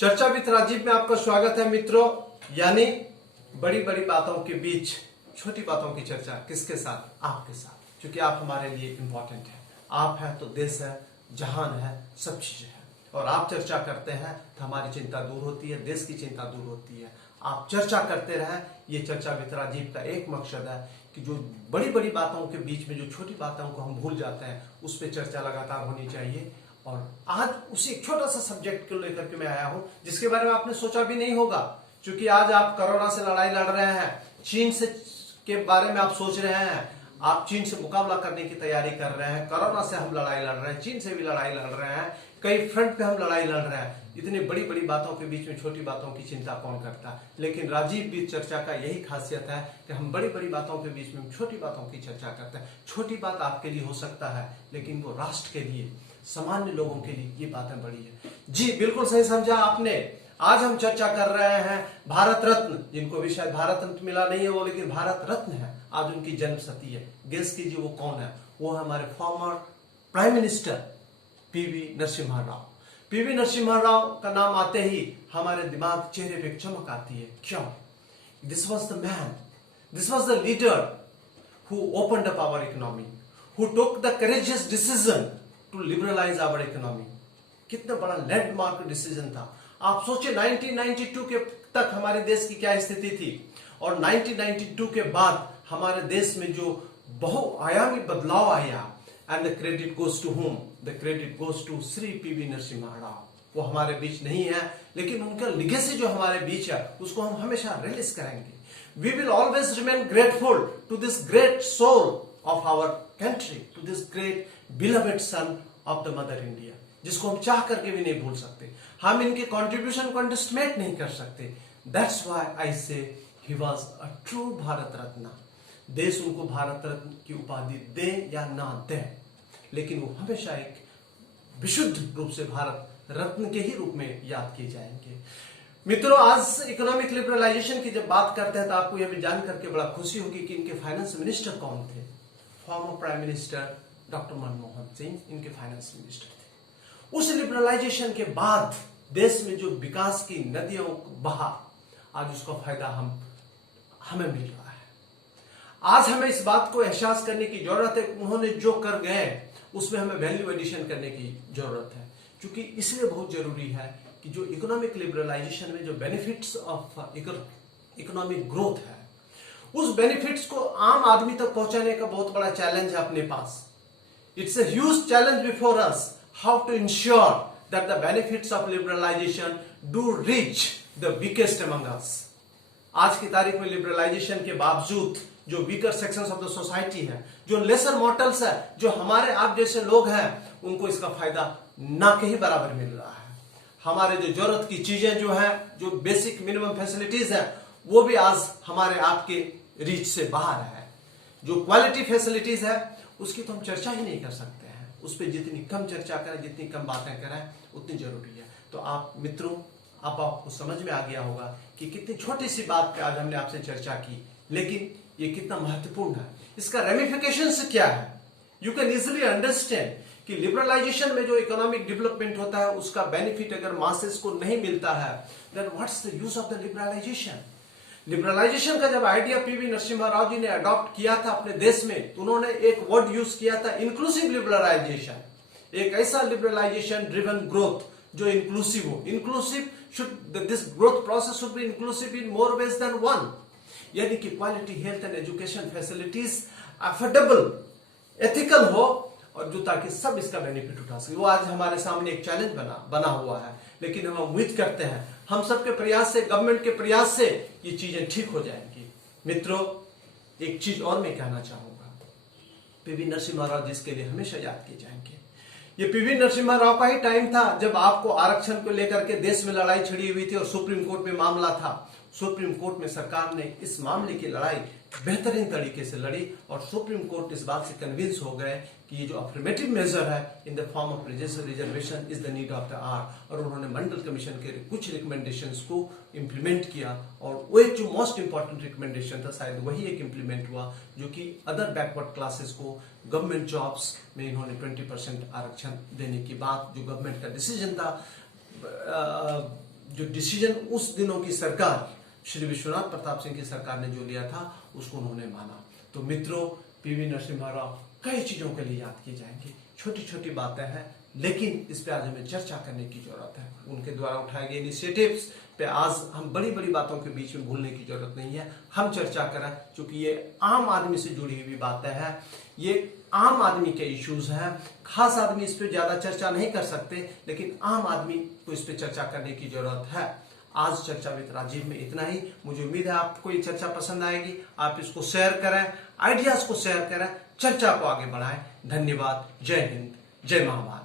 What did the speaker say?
चर्चा विद राजीव में आपका स्वागत है मित्रों। यानी बड़ी बड़ी बातों के बीच छोटी बातों की चर्चा किसके साथ? आपके साथ, क्योंकि आप हमारे लिए इंपॉर्टेंट है। आप है तो देश है, जहान है, सब चीजें हैं। और आप चर्चा करते हैं तो हमारी चिंता दूर होती है, देश की चिंता दूर होती है। आप चर्चा करते रहें। ये चर्चा विद राजीव का एक मकसद है कि जो बड़ी बड़ी बातों के बीच में जो छोटी बातों को हम भूल जाते हैं, उस पर चर्चा लगातार होनी चाहिए। और आज उसी एक छोटा सा सब्जेक्ट को लेकर के मैं आया हूं, जिसके बारे में आपने सोचा भी नहीं होगा। क्योंकि आज आप कोरोना से लड़ाई लड़ रहे हैं, चीन से के बारे में आप सोच रहे हैं, आप चीन से मुकाबला करने की तैयारी कर रहे हैं। कोरोना से हम लड़ाई लड़ रहे हैं, चीन से भी लड़ाई लड़ रहे हैं, कई फ्रंट पे हम लड़ाई लड़ रहे हैं। इतनी बड़ी बड़ी बातों के बीच में छोटी बातों की चिंता कौन करता है? लेकिन राजीव बीच चर्चा का यही खासियत है कि हम बड़ी बड़ी बातों के बीच में छोटी बातों की चर्चा करते हैं। छोटी बात आपके लिए हो सकता है, लेकिन वो राष्ट्र के लिए, सामान्य लोगों के लिए ये बातें बड़ी है। जी बिल्कुल सही समझा आपने। आज हम चर्चा कर रहे हैं भारत रत्न, जिनको भी शायद भारत रत्न मिला नहीं है वो, लेकिन भारत रत्न है। आज उनकी जन्मशती है। गेस कीजिए वो कौन है? वो है हमारे former prime minister PV Narasimha Rao. PV Narasimha Rao का नाम आते ही हमारे दिमाग, चेहरे पे चमक आती है। क्यों? This was the man, this was the leader who opened up our economy, who took the courageous decision to liberalize our economy। कितना बड़ा लैंडमार्क डिसीजन था। आप सोचिए 1992 के तक हमारे देश की क्या स्थिति थी, और 1992 के बाद हमारे देश में जो बहुआयामी बदलाव आया। And the credit goes to whom? The credit goes to Shri PV Narasimha Rao. वो हमारे बीच नहीं है, लेकिन उनका लिगेसी जो हमारे बीच है उसको हम हमेशा रिलीज करेंगे। We will always remain grateful to this great soul of our country, to this great beloved son of the mother India, जिसको हम चाह करके भी नहीं भूल सकते। हम इनके कंट्रीब्यूशन को अंडरस्टिमेट नहीं कर सकते। That's why I say he was a true Bharat Ratna. देश उनको भारत रत्न की उपाधि दे या ना दे, लेकिन वो हमेशा एक विशुद्ध रूप से भारत रत्न के ही रूप में याद किए जाएंगे। मित्रों, आज इकोनॉमिक लिबरलाइजेशन की जब बात करते हैं तो आपको यह भी जान करके बड़ा खुशी होगी कि इनके फाइनेंस मिनिस्टर कौन थे। Former prime minister doctor Manmohan Singh इनके फाइनेंस मिनिस्टर थे। उस लिबरलाइजेशन के बाद देश में जो विकास की नदियों बहा, आज उसका फायदा हमें मिल रहा है। आज हमें इस बात को एहसास करने की जरूरत है, उन्होंने जो कर गए उसमें हमें वैल्यू एडिशन करने की जरूरत है। क्योंकि इसलिए बहुत जरूरी है कि जो इकोनॉमिक लिबरलाइजेशन में जो बेनिफिट्स ऑफ इकोनॉमिक ग्रोथ है, उस बेनिफिट्स को आम आदमी तक पहुंचाने का बहुत बड़ा चैलेंज है अपने पास। It's a huge challenge before us, how to ensure that the benefits of liberalisation do reach the weakest among us. आज की तारीख में लिबरलाइजेशन के बावजूद जो weaker sections of the society है, जो लेसर मॉर्टल्स है, जो हमारे आप जैसे लोग हैं, उनको इसका फायदा ना के ही बराबर मिल रहा है। हमारे जो जरूरत की चीजें जो है, जो बेसिक मिनिमम फैसिलिटीज है, वो भी आज हमारे आपके रीच से बाहर है। जो क्वालिटी फैसिलिटीज है उसकी तो हम चर्चा ही नहीं कर सकते हैं। उस पर जितनी कम चर्चा करें, जितनी कम बातें करें, उतनी जरूरी है। तो आप मित्रों, अब आपको समझ में आ गया होगा कि कितनी छोटी सी बात पे आज हमने आपसे चर्चा की, लेकिन ये कितना महत्वपूर्ण है। इसका रेमिफिकेशंस क्या है? यू कैन इजिली अंडरस्टैंड कि लिबरलाइजेशन में जो इकोनॉमिक डेवलपमेंट होता है उसका बेनिफिट अगर मासेस को नहीं मिलता है, then what's the use of the liberalisation? Liberalisation का जब आइडिया पीवी नरसिम्हा राव जी ने अडॉप्ट किया था अपने देश में, तो उन्होंने एक वर्ड यूज किया था, इंक्लूसिव लिबरलाइजेशन। एक ऐसा लिबरलाइजेशन ड्रिवन ग्रोथ जो इंक्लूसिव हो। Inclusive should, this growth process should be inclusive in more ways than one. यानी कि quality health and education facilities affordable, ethical हो, और जो ताकि सब इसका बेनिफिट उठा सके। वो आज हमारे सामने एक चैलेंज बना हुआ है, लेकिन हम उम्मीद करते हैं हम सबके प्रयास से, गवर्नमेंट के प्रयास से ये चीजें ठीक हो जाएंगी। मित्रों, एक चीज और मैं कहना चाहूंगा, पीवी नरसिम्हा राव जिसके लिए हमेशा याद किए जाएंगे। ये पीवी नरसिम्हा राव का ही टाइम था जब आपको आरक्षण को लेकर के देश में लड़ाई छिड़ी हुई थी और सुप्रीम कोर्ट में मामला था। सुप्रीम कोर्ट में सरकार ने इस मामले की लड़ाई बेहतरीन तरीके से लड़ी, और सुप्रीम कोर्ट इस बात से कन्विंस हो गए कि ये जो अफर्मेटिव मेजर है in the form of reservation is the need of the hour. और उन्होंने मंडल कमीशन के कुछ रिकमेंडेशंस को इंप्लीमेंट किया, और वो एक जो मोस्ट इंपॉर्टेंट रिकमेंडेशन था, शायद वही एक इंप्लीमेंट हुआ, जो कि अदर बैकवर्ड क्लासेस को गवर्नमेंट जॉब्स में इन्होंने 20% आरक्षण देने की बात, जो गवर्नमेंट का डिसीजन था जो डिसीजन उस दिनों की सरकार श्री विश्वनाथ प्रताप सिंह की सरकार ने जो लिया था उसको उन्होंने माना। तो मित्रों, पीवी नरसिम्हा राव कई चीजों के लिए याद की जाएंगी। छोटी छोटी बातें हैं, लेकिन इस पे आज हमें चर्चा करने की जरूरत है। उनके द्वारा उठाए गए इनिशिएटिव्स पे आज हम बड़ी बड़ी बातों के बीच में भूलने की जरूरत नहीं है, हम चर्चा करें, क्योंकि ये आम आदमी से जुड़ी हुई बातें हैं, ये आम आदमी के इश्यूज हैं। खास आदमी इस पे ज्यादा चर्चा नहीं कर सकते, लेकिन आम आदमी को इस पे चर्चा करने की जरूरत है। आज चर्चा विद राजीव में इतना ही। मुझे उम्मीद है आपको ये चर्चा पसंद आएगी। आप इसको शेयर करें, आइडियाज को शेयर करें, चर्चा को आगे बढ़ाएं। धन्यवाद। जय हिंद, जय महाभारत।